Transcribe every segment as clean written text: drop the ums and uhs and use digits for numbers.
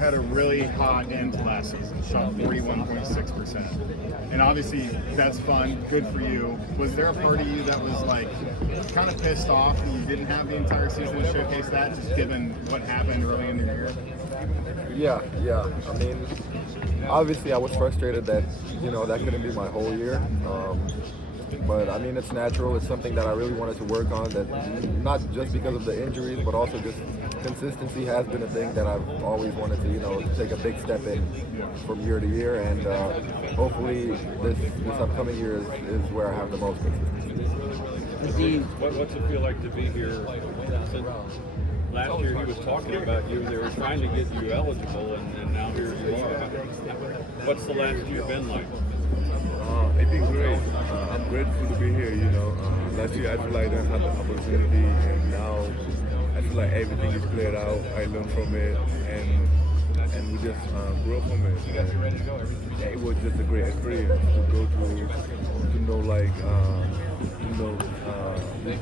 had a really hot end to last season, shot 41.6%. And obviously that's fun, good for you. Was there a part of you that was like kind of pissed off that you didn't have the entire season to showcase that, just given what happened early in the year? Yeah. I mean, obviously I was frustrated that, that couldn't be my whole year. But I mean, it's natural. It's something that I really wanted to work on, that not just because of the injuries, but also just consistency has been a thing that I've always wanted to, take a big step in from year to year. And hopefully this upcoming year is where I have the most consistency. Aziz, what's it feel like to be here? Last year he was talking about you. They were trying to get you eligible, and now here you are. What's the last year been like? It's been great. I'm grateful to be here, Last year I feel like I didn't have the opportunity, and now I feel like everything is cleared out. I learned from it, and we just grew from it. And it was just a great experience to go through, we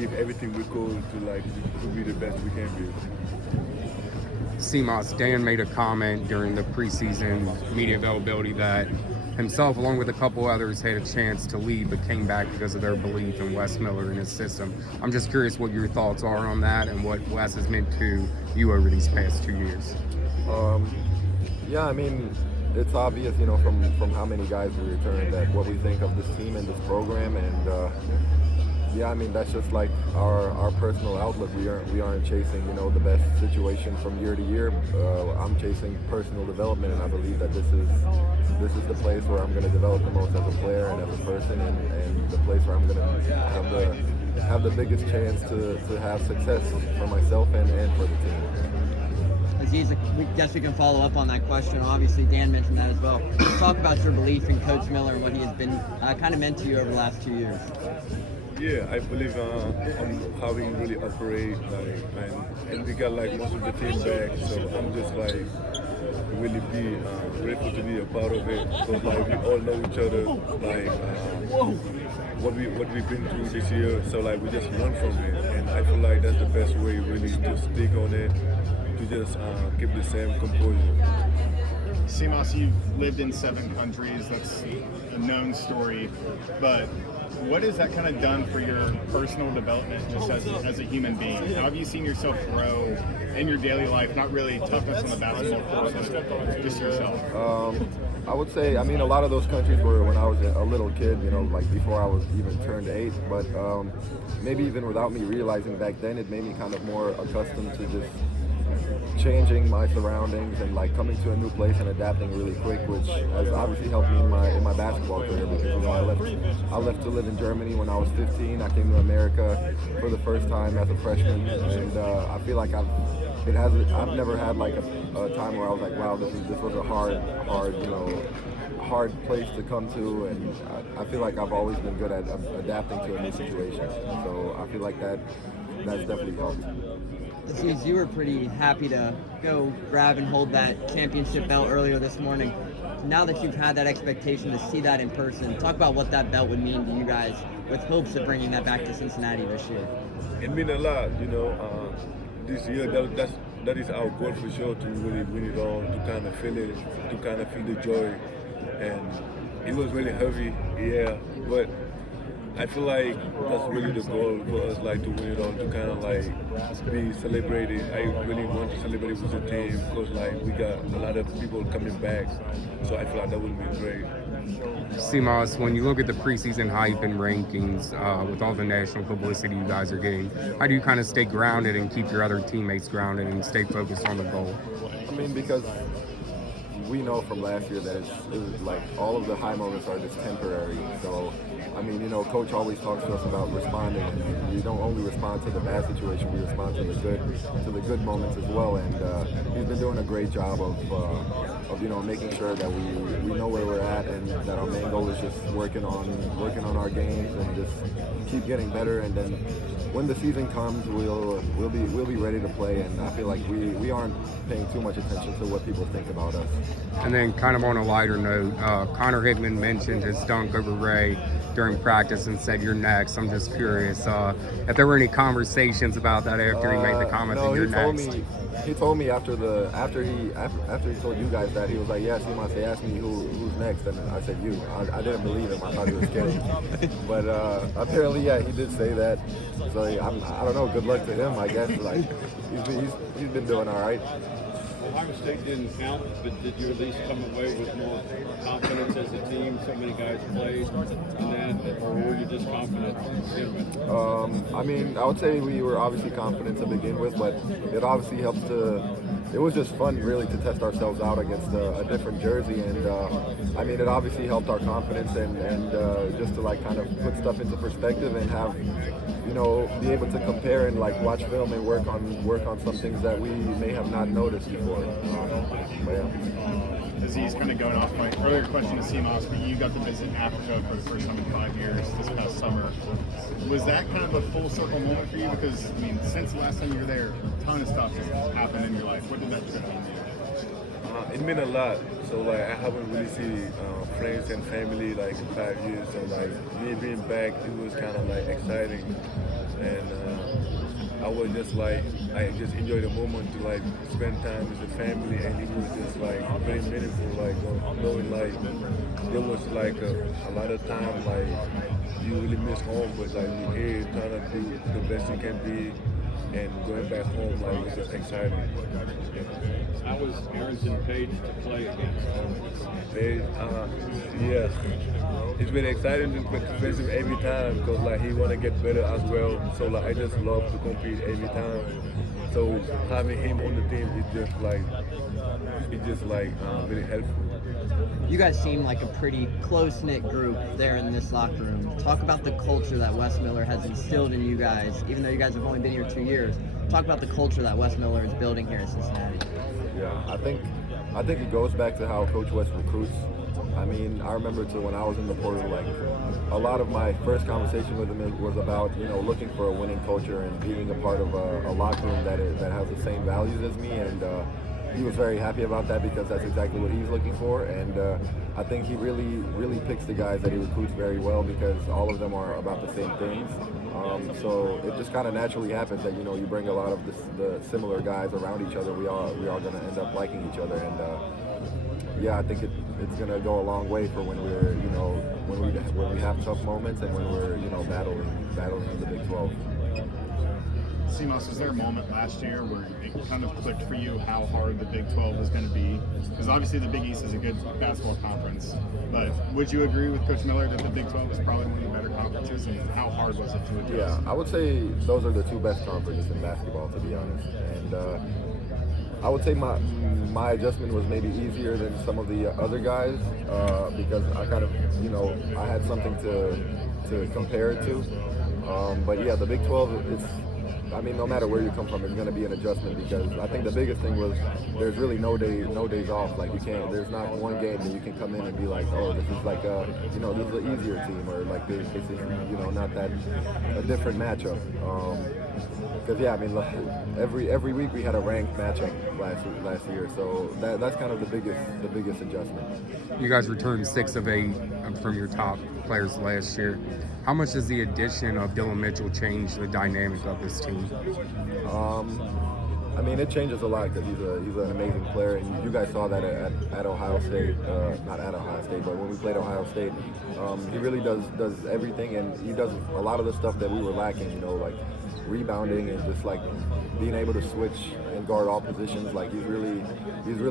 give everything we could to be the best we can be. Simas, Dan made a comment during the preseason media availability that himself, along with a couple others, had a chance to leave but came back because of their belief in Wes Miller and his system. I'm just curious what your thoughts are on that and what Wes has meant to you over these past 2 years. Yeah, I mean, it's obvious, from how many guys we returned, that what we think of this team and this program, and yeah, I mean, that's just like our personal outlook. We aren't chasing, the best situation from year to year. I'm chasing personal development, and I believe that this is the place where I'm going to develop the most as a player and as a person, and the place where I'm going to have the biggest chance to have success for myself and for the team. Aziz, we guess we can follow up on that question. Obviously, Dan mentioned that as well. Talk about your belief in Coach Miller and what he has been kind of meant to you over the last 2 years. Yeah, I believe on how we really operate, and we got most of the team back, so I'm just really be grateful to be a part of it. So we all know each other, what we've been through this year. So we just learn from it, and I feel like that's the best way really to stick on it, to just keep the same composure. Simas, you've lived in 7 countries. That's a known story, but what has that kind of done for your personal development just as a human being? How have you seen yourself grow in your daily life? Not really toughness on the basketball court, but just yourself. I would say, I mean, a lot of those countries were when I was a little kid, before I was even turned 8. But maybe even without me realizing back then, it made me kind of more accustomed to just changing my surroundings and coming to a new place and adapting really quick, which has obviously helped me in my basketball career, because I left to live in Germany when I was 15. I came to America for the first time as a freshman, and I feel like I've never had a time where I was like, wow, this was a hard place to come to, and I feel like I've always been good at adapting to a new situation. So I feel like that's definitely helped. Aziz, you were pretty happy to go grab and hold that championship belt earlier this morning. Now that you've had that expectation to see that in person, talk about what that belt would mean to you guys with hopes of bringing that back to Cincinnati this year. It means a lot, this year. That is our goal for sure, to really win it all, to kind of feel it, to kind of feel the joy. And it was really heavy, yeah, but I feel like that's really the goal for us, to win it all, to kind of be celebrated. I really want to celebrate with the team, because we got a lot of people coming back, so I feel like that would be great. Simas, when you look at the preseason hype and rankings, with all the national publicity you guys are getting, how do you kind of stay grounded and keep your other teammates grounded and stay focused on the goal? I mean, because we know from last year that it was all of the high moments are just temporary. So, I mean, Coach always talks to us about responding. And we don't only respond to the bad situation; we respond to the good moments as well. And he's been doing a great job of making sure that we know where we're at, and that our main goal is just working on our games and just keep getting better. And then when the season comes, we'll be ready to play. And I feel like we aren't paying too much attention to what people think about us. And then, kind of on a lighter note, Connor Hickman mentioned his dunk over Ray during practice and said, "You're next." I'm just curious if there were any conversations about that after he made the comment No, that you're he told next. me. He told me after he told you guys that, he was like, "Yeah, Simas, they asked me who's next," and I said you. I didn't believe him. I thought he was kidding. But apparently, yeah, he did say that. So I don't know. Good luck to him, I guess. Like he's been doing all right. Ohio State didn't count, but did you at least come away with more confidence as a team? So many guys played, and then, or were you just confident to begin with? I mean, I would say we were obviously confident to begin with, but it obviously helps to. It was just fun, really, to test ourselves out against a different jersey, and I mean, it obviously helped our confidence and just to like kind of put stuff into perspective and have, you know, be able to compare and like watch film and work on some things that we may have not noticed before. But yeah. Aziz, kind of going off my earlier question to Simas, but you got to visit Africa for the first time in 5 years this past summer. Was that kind of a full circle moment for you? Because, I mean, since the last time you were there, a ton of stuff has happened in your life. What did that trip mean to you? It meant a lot. So like I haven't really seen friends and family like in 5 years. So like me being back, it was kind of like exciting, and I was just like I just enjoyed the moment to like spend time with the family, and it was just like very meaningful. Like knowing like there was like a lot of time like you really miss home, but like you're here trying to do the best you can be. And going back home, like, it's just exciting. How was Arrington Page to play against? Yeah, it's been exciting to face him every time because like he want to get better as well. So like I just love to compete every time. So having him on the team is just like really helpful. You guys seem like a pretty close-knit group there in this locker room. Talk about the culture that Wes Miller has instilled in you guys, even though you guys have only been here 2 years. Talk about the culture that Wes Miller is building here in Cincinnati. Yeah, I think it goes back to how Coach West recruits. I mean, I remember when I was in the portal, like a lot of my first conversation with him was about, you know, looking for a winning culture and being a part of a locker room that has the same values as me, and he was very happy about that because that's exactly what he's looking for. And I think he really picks the guys that he recruits very well because all of them are about the same things. So it just kind of naturally happens that, you know, you bring a lot of the similar guys around each other. We all going to end up liking each other, and yeah, I think it's going to go a long way for when we're, you know, when we have tough moments and when we're, you know, battling in the Big 12. Simas, was there a moment last year where it kind of clicked for you how hard the Big 12 was going to be? Because obviously the Big East is a good basketball conference, but would you agree with Coach Miller that the Big 12 was probably one of the better conferences, and how hard was it to adjust? Yeah, I would say those are the two best conferences in basketball, to be honest. And I would say my adjustment was maybe easier than some of the other guys because I kind of, you know, I had something to compare it to. But yeah, the Big 12, I mean, no matter where you come from, it's going to be an adjustment because I think the biggest thing was there's really no days off. Like there's not one game that you can come in and be like, oh, this is like you know, this is an easier team, or like this is, you know, not that a different matchup. Because yeah, I mean, like, every week we had a ranked matchup last year, so that's kind of the biggest adjustment. You guys returned 6 of 8 from your top players last year. How much does the addition of Dylan Mitchell change the dynamic of this team? I mean, it changes a lot because he's an amazing player, and you guys saw that at Ohio State, not at Ohio State, but when we played Ohio State, he really does everything, and he does a lot of the stuff that we were lacking, you know, like rebounding and just like being able to switch and guard all positions. Like he's really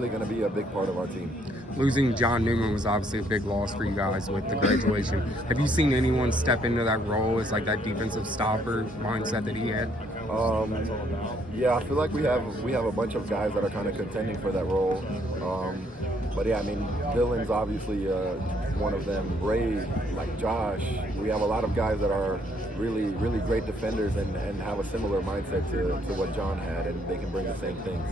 going to be a big part of our team. Losing John Newman was obviously a big loss for you guys with the graduation. Have you seen anyone step into that role as like that defensive stopper mindset that he had? Yeah, I feel like we have a bunch of guys that are kind of contending for that role. But yeah, I mean, Dylan's obviously one of them. Ray, like Josh, we have a lot of guys that are really great defenders and have a similar mindset to what John had, and they can bring the same things.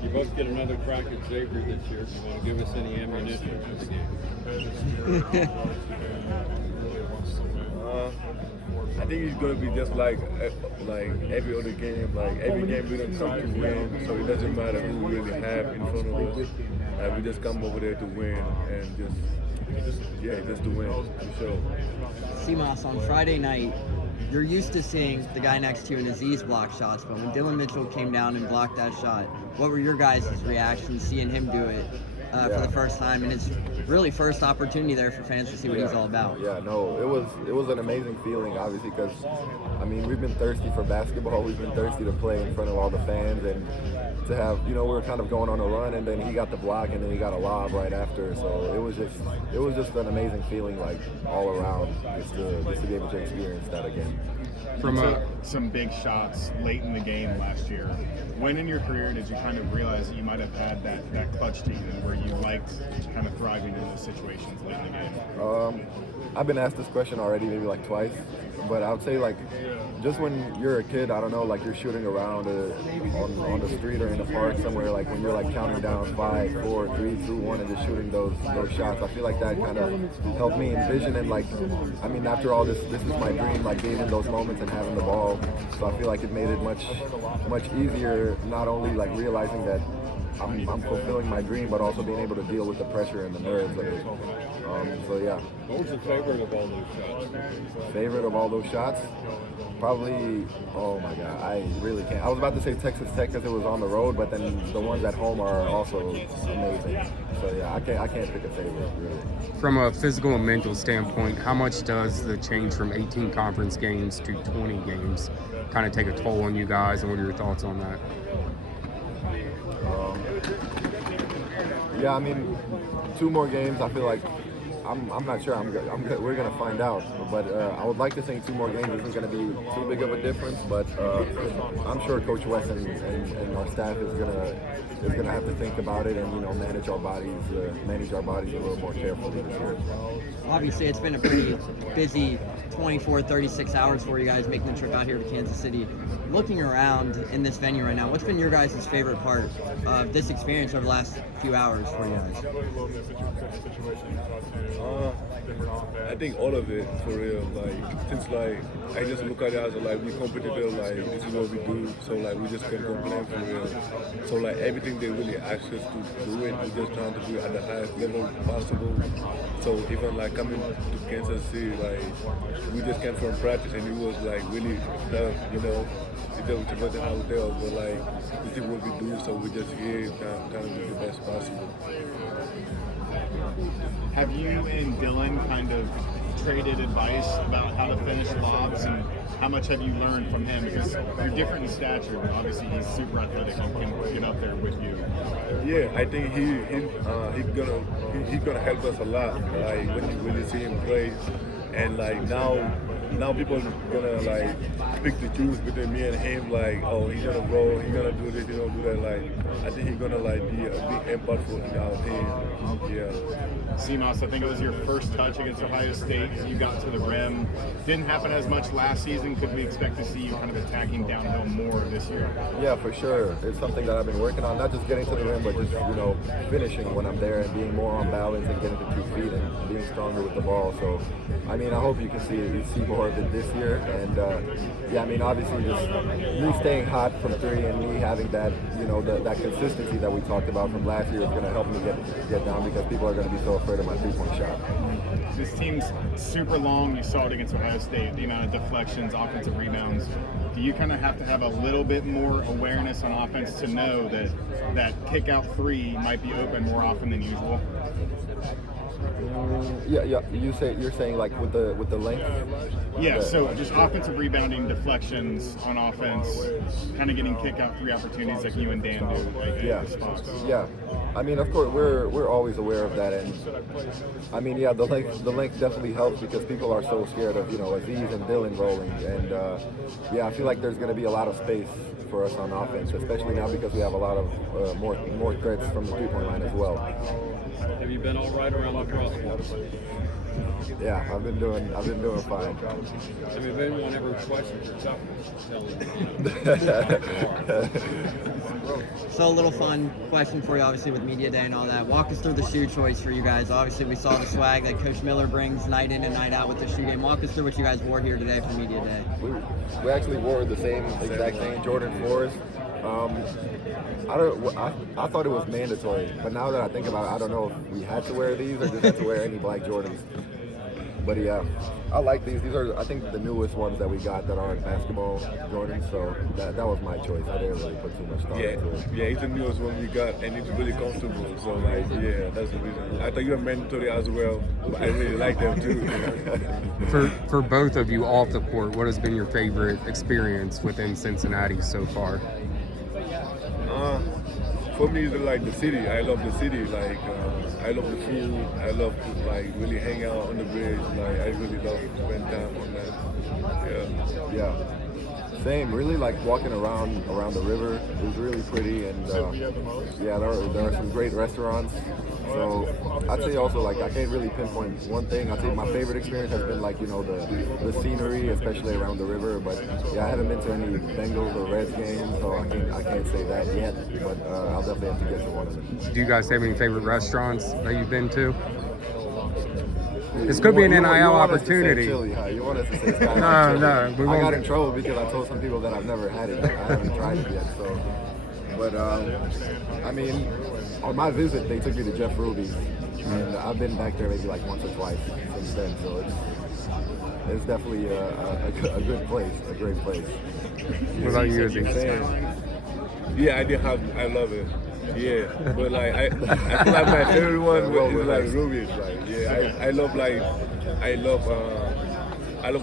You both get another crack at Xavier this year. Do you want to give us any ammunition for the game? I think it's gonna be just like every other game. Like every game we don't come to win, so it doesn't matter who we really have in front of us. We just come over there to win and just yeah, just to win for sure. Simas, on Friday night, you're used to seeing the guy next to you and Aziz block shots, but when Dylan Mitchell came down and blocked that shot, what were your guys' reactions seeing him do it for the first time? And it's really first opportunity there for fans to see what he's all about. Yeah, no, it was an amazing feeling, obviously, because I mean we've been thirsty for basketball. We've been thirsty to play in front of all the fans and to have, we were kind of going on a run, and then he got the block, and then he got a lob right after. So it was just an amazing feeling, like all around, just to be able to experience that again. Some big shots late in the game last year. When in your career did you kind of realize that you might have had that clutch team where you liked kind of thriving in those situations late in the game? I've been asked this question already, maybe like twice, but I would say like just when you're a kid, I don't know, like you're shooting around on the street or in the park somewhere, like when you're like counting down 5, 4, 3, 2, 1 and just shooting those shots. I feel like that kind of helped me envision and like, I mean, after all this is my dream, like being in those moments and having the ball. So I feel like it made it much easier, not only like realizing that I'm fulfilling my dream, but also being able to deal with the pressure and the nerves of it. So yeah. What was your favorite of all those shots? Favorite of all those shots? Probably, oh my God, I really can't. I was about to say Texas Tech because it was on the road, but then the ones at home are also amazing. So yeah, I can't pick a favorite, really. From a physical and mental standpoint, how much does the change from 18 conference games to 20 games kind of take a toll on you guys, and what are your thoughts on that? Yeah, I mean, 2 more games. I feel like I'm not sure. We're gonna find out. But I would like to think 2 more games isn't gonna be too big of a difference. But I'm sure Coach West and our staff is gonna have to think about it and manage our bodies a little more carefully this year. Obviously, it's been a pretty busy 24, 36 hours for you guys making the trip out here to Kansas City. Looking around in this venue right now, what's been your guys' favorite part of this experience over the last few hours for you guys? I think all of it, for real. Like, since like I just look at it as like we competitive, like this is what we do, so like we just can't complain, for real. So like everything they really ask us to do it, we're just trying to do it at the highest level possible. So even like coming to Kansas City, like we just came from practice and it was like really tough, It wasn't out there, but like this is what we do, so we just here trying to do the best possible. Have you and Dylan kind of traded advice about how to finish lobs, and how much have you learned from him? Because you're different in stature, but obviously he's super athletic and can get up there with you. Yeah, I think he's gonna help us a lot. Like when you see him play, and like now people gonna like pick the choose between me and him. Like, oh, he's gonna roll, he's gonna do this, he's gonna do that. Like, I think he's gonna like be a big impact for our team. Yeah. Simas, I think it was your first touch against Ohio State. You got to the rim. Didn't happen as much last season. Could we expect to see you kind of attacking downhill more this year? Yeah, for sure. It's something that I've been working on, not just getting to the rim, but just, finishing when I'm there and being more on balance and getting to 2 feet and being stronger with the ball. So, I mean, I hope you can see more of it this year. And, yeah, I mean, obviously just me staying hot from 3 and me having that, that consistency that we talked about from last year is going to help me get down, because people are going to be so afraid of my 3-point shot. This team's super long. You saw it against Ohio State, the amount of deflections, offensive rebounds. Do you kind of have to have a little bit more awareness on offense to know that kick out 3 might be open more often than usual? Yeah. You're saying like with the length. Yeah. So just offensive rebounding, deflections on offense, kind of getting kick out 3 opportunities like you and Dan do. Like, Yeah. the spots. Yeah. I mean, of course, we're always aware of that, and I mean, yeah, the length definitely helps because people are so scared of Aziz and Dylan rolling, and yeah, I feel like there's going to be a lot of space for us on offense, especially now because we have a lot of more threats from the 3-point line as well. Have you been all right around the crosswalk? Yeah, I've been doing fine. Have anyone ever questioned your toughness? So a little fun question for you, obviously, with Media Day and all that. Walk us through the shoe choice for you guys. Obviously, we saw the swag that Coach Miller brings night in and night out with the shoe game. Walk us through what you guys wore here today for Media Day. We actually wore the exact same Jordan 4s. I thought it was mandatory, but now that I think about it, I don't know if we had to wear these or just had to wear any black Jordans. But yeah, I like these. These are, I think, the newest ones that we got that aren't basketball Jordans. So that was my choice. I didn't really put too much thought into it. Yeah, it's the newest one we got, and it's really comfortable. So like, yeah, that's the reason. I thought you were mandatory as well, but I really like them too. For both of you off the court, what has been your favorite experience within Cincinnati so far? For me, it's like the city. I love the city. Like, I love the food. I love to like really hang out on the bridge. Like, I really love to spend time on that. Yeah. Yeah. Same. Really like walking around the river. It was really pretty, and yeah, there are some great restaurants. So I'd say also like I can't really pinpoint one thing. I'd say my favorite experience has been like, you know, the scenery, especially around the river. But yeah, I haven't been to any Bengals or Reds games, so I can't say that yet. But I'll definitely have to get to one of them. Do you guys have any favorite restaurants that you've been to? This could be an NIL opportunity. Chili, huh? You want us to say Sky No, we won't. I got in trouble because I told some people that I've never had it. I haven't tried it yet. So, but I mean, on my visit, they took me to Jeff Ruby's, and I've been back there maybe like once or twice since then. So it's definitely a good place, a great place. What about you, Aziz? Yeah, I love it. Yeah, but like I feel like my favorite one is like Ruby's. Like, yeah, I love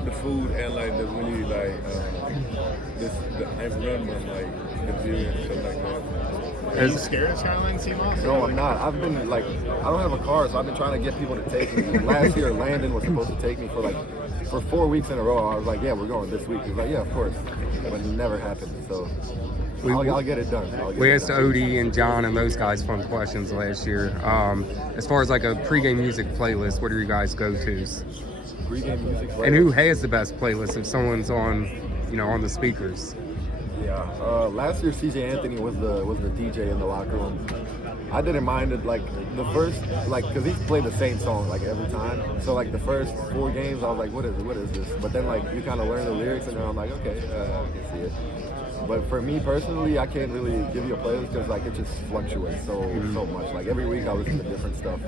the food and like the really like the environment, like the view and stuff like that. Are you scared of Skyline, Simas? No, I'm not. I've been like, I don't have a car, so I've been trying to get people to take me. Last year, Landon was supposed to take me for 4 weeks in a row. I was like, yeah, we're going this week. He's like, yeah, of course, but it never happened. So. I'll get it done. We asked Odie and John and those guys fun questions last year. As far as like a pregame music playlist, what are your guys' go-tos? Pregame music playlist. And who has the best playlist if someone's on, on the speakers? Yeah. Last year, CJ Anthony was the DJ in the locker room. I didn't mind it, like the first, like, because he played the same song like every time. So like the first 4 games, I was like, what is this? But then like you kind of learn the lyrics, and then I'm like, okay, I can see it. But for me personally, I can't really give you a playlist because like it just fluctuates so much. Like every week I listen to different stuff.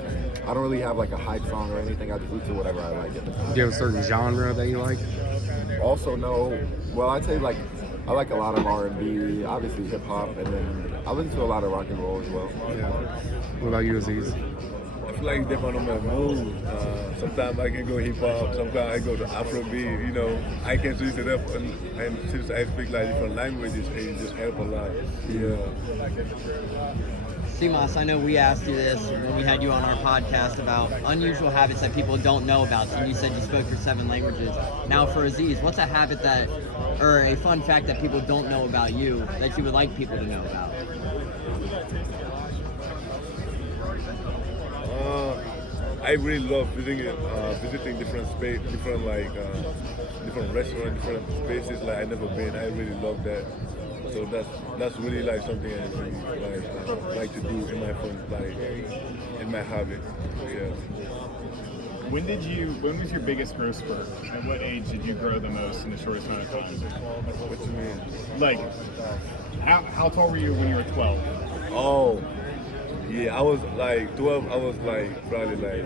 I don't really have like a hype song or anything. I just listen to whatever I like at the time. Do you have a certain genre that you like? Also, no. Well, I'd say like I like a lot of R&B, obviously hip hop, and then I listen to a lot of rock and roll as well. Yeah. What about you, Aziz? I feel like different on my mood. Sometimes I can go hip hop, sometimes I go to Afrobeat. I can switch it up, and since I speak like different languages, it just helps a lot. Yeah. Simas, I know we asked you this when we had you on our podcast about unusual habits that people don't know about. So you said you spoke for 7 languages. Now for Aziz, what's a habit or a fun fact that people don't know about you that you would like people to know about? I really love visiting different space, different restaurants, different spaces like I've never been. I really love that. So that's really like something I really like to do in my fun, in my hobby. Yeah. When was your biggest growth spurt? At what age did you grow the most in the shortest amount of time? What you mean? Like, how tall were you when you were 12? Oh, yeah, I was like 12. I was like probably like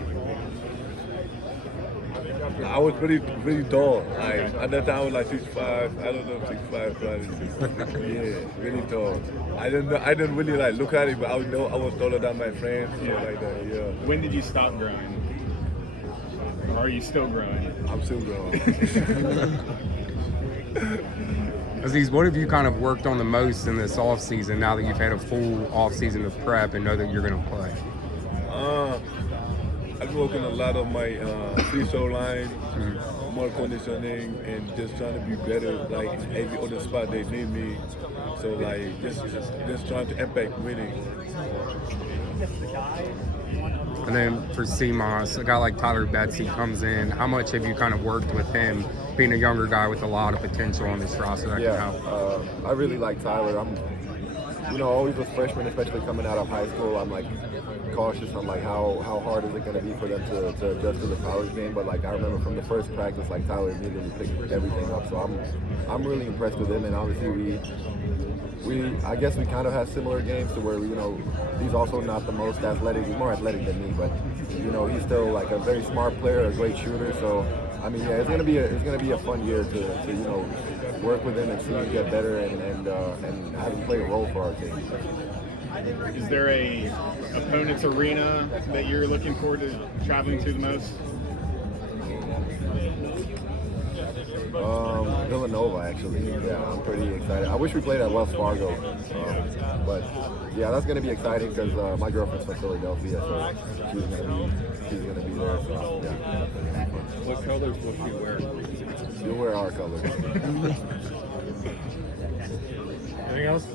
I was pretty tall. Like at that time, I was like 6'5". I don't know, 6'5", probably. Yeah, really tall. I didn't really like look at it, but I know I was taller than my friends. Yeah, like that. Yeah. When did you stop growing? Or are you still growing? I'm still growing. Aziz, what have you kind of worked on the most in this off season now that you've had a full off season of prep and know that you're going to play? I've been working a lot of my free throw line, more conditioning, and just trying to be better. Like every other spot they need me, so like just trying to impact winning. And then for Simas, a guy like Tyler Betsy comes in. How much have you kind of worked with him, being a younger guy with a lot of potential on this roster that can help? I really like Tyler. you know, always with freshmen, especially coming out of high school, I'm like cautious on like how hard is it going to be for them to adjust to the college game. But like I remember from the first practice, like Tyler immediately picked everything up. So I'm really impressed with him, and obviously I guess we kind of have similar games to where, you know, he's also not the most athletic. He's more athletic than me, but you know, he's still like a very smart player, a great shooter. So I mean, yeah, it's gonna be a fun year to you know, work with him and see him get better and have him play a role for our team. Is there a opponent's arena that you're looking forward to traveling to the most? Villanova, actually. Yeah, I'm pretty excited. I wish we played at Wells Fargo, but yeah, that's gonna be exciting because my girlfriend's from Philadelphia, so she's gonna be there. So yeah. What colors will she wear? You'll wear our colors. Anything else?